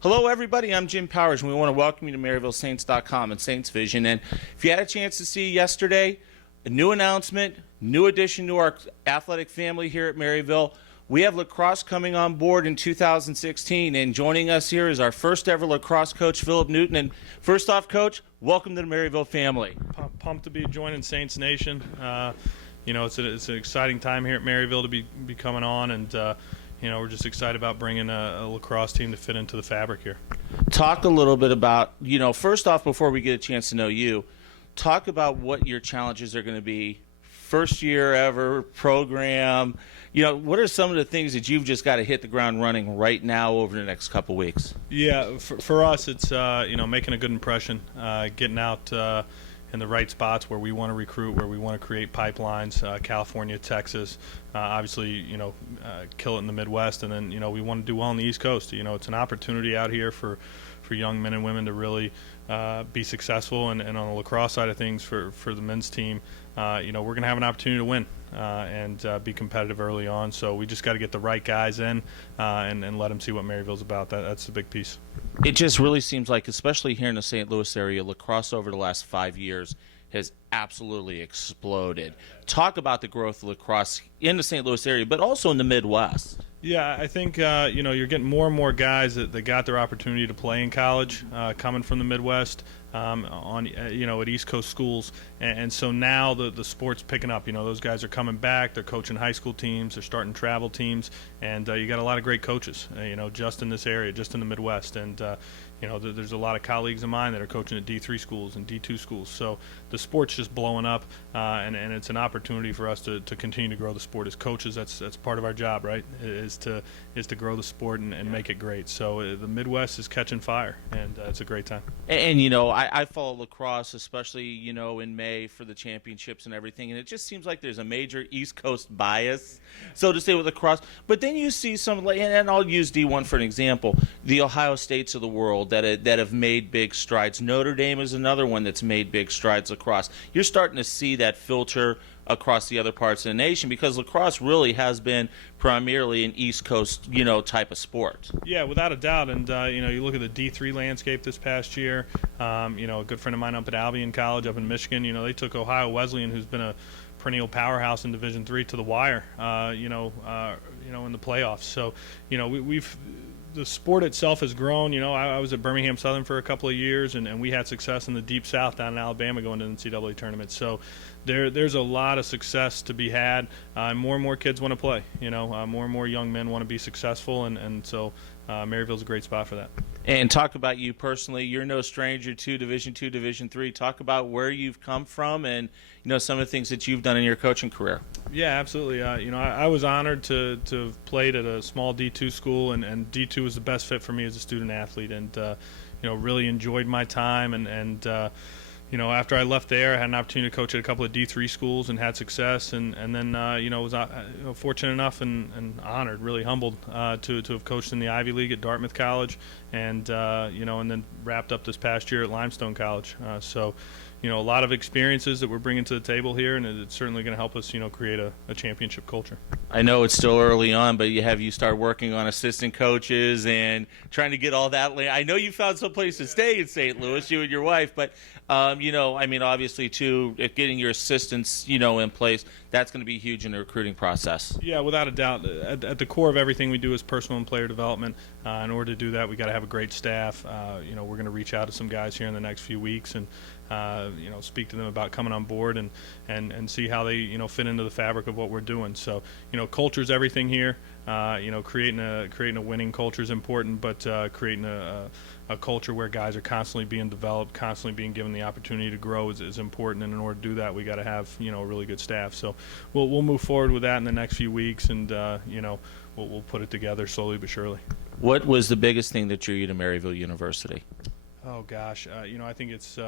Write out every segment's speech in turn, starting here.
Hello, everybody. I'm Jim Powers, and we want to welcome you to MaryvilleSaints.com and Saints Vision. And if you had a chance to see yesterday, a new announcement, new addition to our athletic family here at Maryville. We have lacrosse coming on board in 2016, and joining us here is our first ever lacrosse coach, Phillip Newton. And first off, Coach, welcome to the Maryville family. Pumped to be joining Saints Nation. It's an exciting time here at Maryville to be coming on, and we're just excited about bringing a lacrosse team to fit into the fabric here. Talk a little bit about, first off, before we get a chance to know you, talk about what your challenges are going to be. First year ever program. What are some of the things that you've just got to hit the ground running right now over the next couple weeks? Yeah, for us, it's making a good impression, getting out in the right spots where we want to recruit, where we want to create pipelines, California, Texas, obviously, kill it in the Midwest, and then, we want to do well on the East Coast. It's an opportunity out here for young men and women to really be successful, and on the lacrosse side of things for the men's team, we're going to have an opportunity to win and be competitive early on. So we just got to get the right guys in and let them see what Maryville's about. That's the big piece. It just really seems like, especially here in the St. Louis area, lacrosse over the last 5 years has absolutely exploded. Talk about the growth of lacrosse in the St. Louis area, but also in the Midwest. Yeah, I think you're getting more and more guys that got their opportunity to play in college, coming from the Midwest, at East Coast schools, and so now the sport's picking up. Those guys are coming back. They're coaching high school teams. They're starting travel teams, and you got a lot of great coaches. Just in this area, just in the Midwest, and there's a lot of colleagues of mine that are coaching at D3 schools and D2 schools. So the sport's just blowing up, and it's an opportunity for us to continue to grow the sport as coaches. That's part of our job, right? Is to grow the sport and make it great. So the Midwest is catching fire, and it's a great time. And I follow lacrosse, especially in May for the championships and everything, and it just seems like there's a major East Coast bias, so to say, with lacrosse. But then you see some, and I'll use D1 for an example, the Ohio States of the world that have made big strides. Notre Dame is another one that's made big strides lacrosse. You're starting to see that filter across the other parts of the nation, because lacrosse really has been primarily an East Coast, type of sport. Yeah, without a doubt. And, you look at the D3 landscape this past year, a good friend of mine up at Albion College up in Michigan, they took Ohio Wesleyan, who's been a perennial powerhouse in Division III, to the wire, in the playoffs. So, the sport itself has grown. I was at Birmingham Southern for a couple of years, and we had success in the Deep South down in Alabama going to the NCAA tournament. So there's a lot of success to be had. More and more kids want to play. More and more young men want to be successful, and so Maryville's a great spot for that. And talk about you personally. You're no stranger to Division II, Division III. Talk about where you've come from and some of the things that you've done in your coaching career. Yeah, absolutely. I was honored to have played at a small D2 school, and D2 was the best fit for me as a student athlete, and really enjoyed my time. And after I left there, I had an opportunity to coach at a couple of D3 schools and had success, and then was fortunate enough and honored, really humbled to have coached in the Ivy League at Dartmouth College, and and then wrapped up this past year at Limestone College. So a lot of experiences that we're bringing to the table here, and it's certainly going to help us, create a championship culture. I know it's still early on, but you start working on assistant coaches and trying to get all that. I know you found some place to stay in St. Louis, you and your wife, but obviously too, if getting your assistants, in place, that's going to be huge in the recruiting process. Yeah, without a doubt. At the core of everything we do is personal and player development. In order to do that, we got to have a great staff. We're going to reach out to some guys here in the next few weeks and speak to them about coming on board and see how they fit into the fabric of what we're doing. So culture is everything here. Creating a winning culture is important, but creating a culture where guys are constantly being developed, constantly being given the opportunity to grow is important. And in order to do that, we got to have a really good staff. So we'll move forward with that in the next few weeks, and we'll put it together slowly but surely. What was the biggest thing that drew you to Maryville University? Oh gosh, I think it's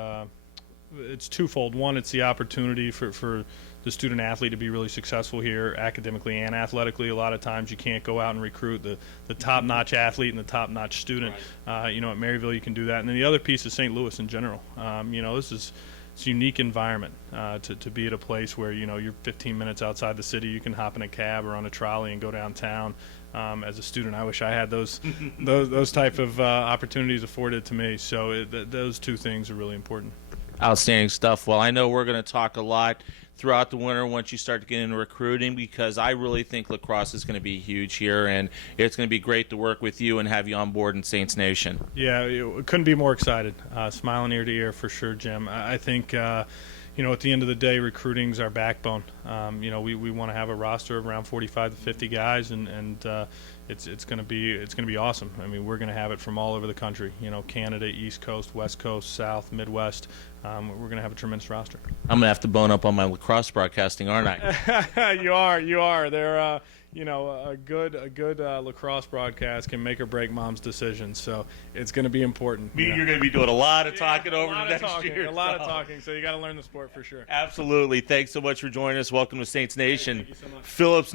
twofold. One, it's the opportunity for the student athlete to be really successful here academically and athletically. A lot of times you can't go out and recruit the top-notch athlete and the top-notch student. Right. At Maryville you can do that. And then the other piece is St. Louis in general. This is it's a unique environment to be at a place where, you know, you're 15 minutes outside the city. You can hop in a cab or on a trolley and go downtown. As a student, I wish I had those those type of opportunities afforded to me. So those two things are really important. Outstanding stuff. Well, I know we're going to talk a lot throughout the winter once you start to get into recruiting, because I really think lacrosse is going to be huge here, and it's going to be great to work with you and have you on board in Saints Nation. Yeah, couldn't be more excited. Smiling ear to ear for sure, Jim. I think you know, at the end of the day, recruiting's our backbone. You know, we want to have a roster of around 45 to 50 guys, and it's going to be awesome. I mean, we're going to have it from all over the country. You know, Canada, East Coast, West Coast, South, Midwest. We're going to have a tremendous roster. I'm going to have to bone up on my lacrosse broadcasting, aren't I? You are. They're you know, a good lacrosse broadcast can make or break mom's decisions. So it's going to be important. You're going to be doing a lot of talking over the next year. A lot of talking. So you got to learn the sport for sure. Absolutely. Thanks so much for joining us. Welcome to Saints Nation. Thank you so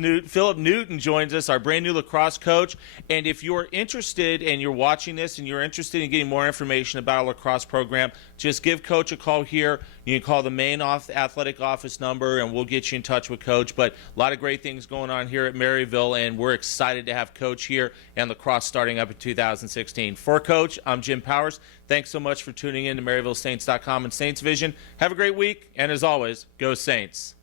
much. Phillip Newton joins us, our brand new lacrosse coach. And if you're interested and you're watching this and you're interested in getting more information about our lacrosse program, just give Coach a call here. You can call the main athletic office number, and we'll get you in touch with Coach. But a lot of great things going on here at Maryville, and we're excited to have Coach here and lacrosse starting up in 2016. For Coach, I'm Jim Powers. Thanks so much for tuning in to MaryvilleSaints.com and Saints Vision. Have a great week, and as always, go Saints.